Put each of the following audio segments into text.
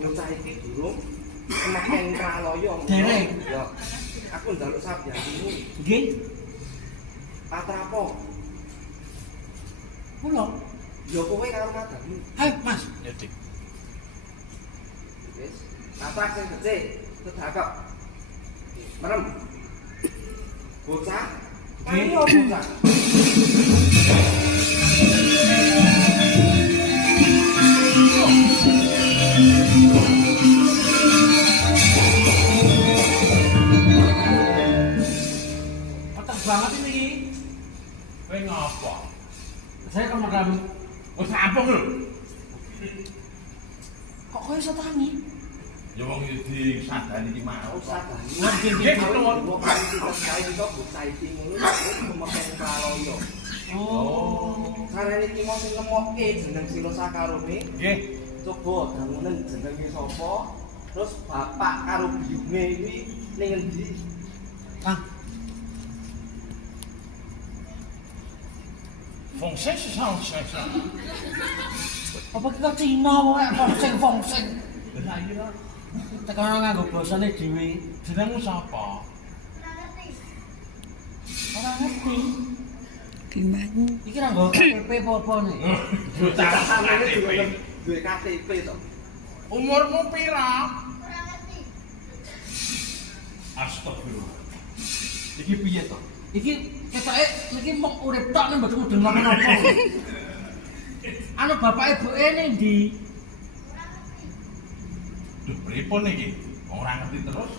bocah iki durung mekeng praloyo. Dereng. Ya. Aku njaluk sabyanmu. Nggih. Atrapo. Kula. Ya kowe karo madangmu. Ayo, Mas. Ya, Dik. Wis. Atrak sing becik, sedakep. Merem. Bocah. Ayo bocah. Otak banget ini. Kowe ngopo? Saya kan madam. Wis rampung lho. Kok kowe iso tangi? Ya wong iki disadani iki mau. Sadani. Nggih, nggih, nuwun. Wong iki kae iki bocah iki ngono mekeng praloyo. Oh. Sarene iki mau sing nemokke jeneng Sila Sakarone. Nggih. Coba dangunen jenenge sapa? Terus bapak karo biyune iki ning endi? Ah, Fong sing sesang. apa kita Cina wae fongseng. Lah iya. Tekan nganggo basane dhewe. Jenengmu sapa? Ora ngerti. Gimana? Iki ra nggo KTP apa nih? Bocah sampeyan KTP. duwe KTP to. Umurmu pira? Astagfirullah. Iki piye to? Iki ketoke iki mung urip tok nek mboten mudun napa-napa. Anu bapak ibuke ning ndi? Duh, pripun iki? Ora ngerti terus.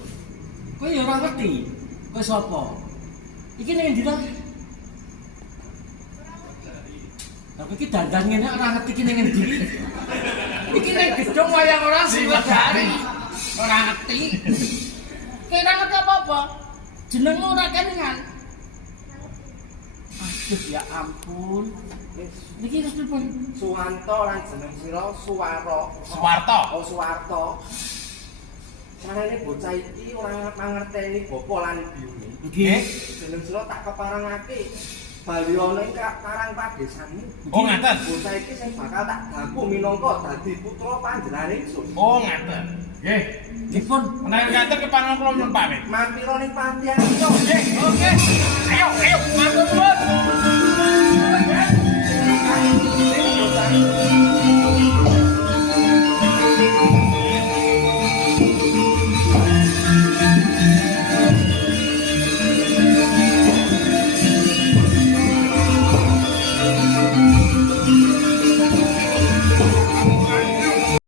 Kowe ya ora ngerti. Kowe sapa? Iki ning ndi to? Tapi iki dandan ngene ora ngerti iki ning ndi. Iki ning gedung wayang ora Singosari. Ora ngerti. Kira ngerti apa-apa? Jenengmu ora kelingan. Aduh ya ampun. Wis Niki wis pripun? Suwanto lan jeneng sira Suwaro. Suwarto. Oh Suwarto. Sarene bocah iki ora mangerteni bapa lan ibune. Nggih. Jeneng sira tak keparangake. Bali ana ing karang padesanmu. Oh, ngaten. Bocah iki sing bakal tak daku minangka dadi putra panjenengan ingsun. Oh, ngaten. Nggih. Dipun. Menawi ngaten kepangan kula nyuwun pamit. Mampira ning pantian iki. Nggih. Oke. Ayo, matur nuwun. Bocah